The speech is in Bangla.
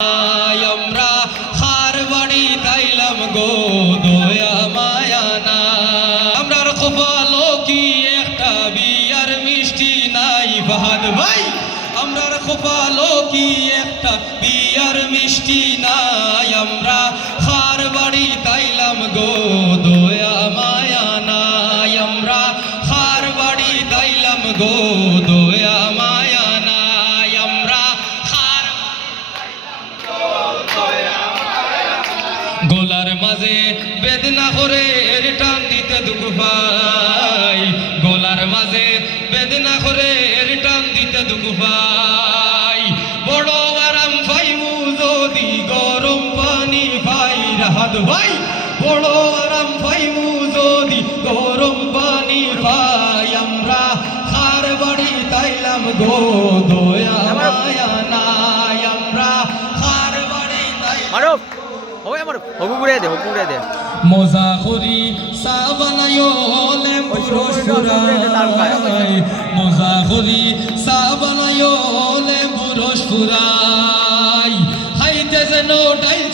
আমরা খার বাড়ি তাইলাম গো দয়া মায়া না আমরার কপালো কি একটা বিয়ার মিষ্টি নাই বাহাদ ভাই আমরার কপালো কি একটা বিয়ার মিষ্টি নাই আমরা খার বাড়ি তাইলাম গো দয়া মায়া নাই আমরা খার বাড়ি তাইলাম গো দয়া মায়া নাই আমরা গোলার মাঝে বেদনা করে টান দিতে দুঃখ পাই গোলার মাঝে বেদনা করে টান দিতে দুঃখ পাই বড় আরাম পাইমু যদি গরম পানি পাই রাহাত ভাই বড় আরাম পাইমু যদি গরম পানি পাই আমরা খার বাড়ি তাইলাম গো দয়া মায়া নাই আমরা খার বাড়ি তাইলাম মজা করি চা বানাইও লেম্বু রস ফুরাই মজা করি চা বানাইও লেম্বু রস ফুরাই খাইতে যেন ডাইল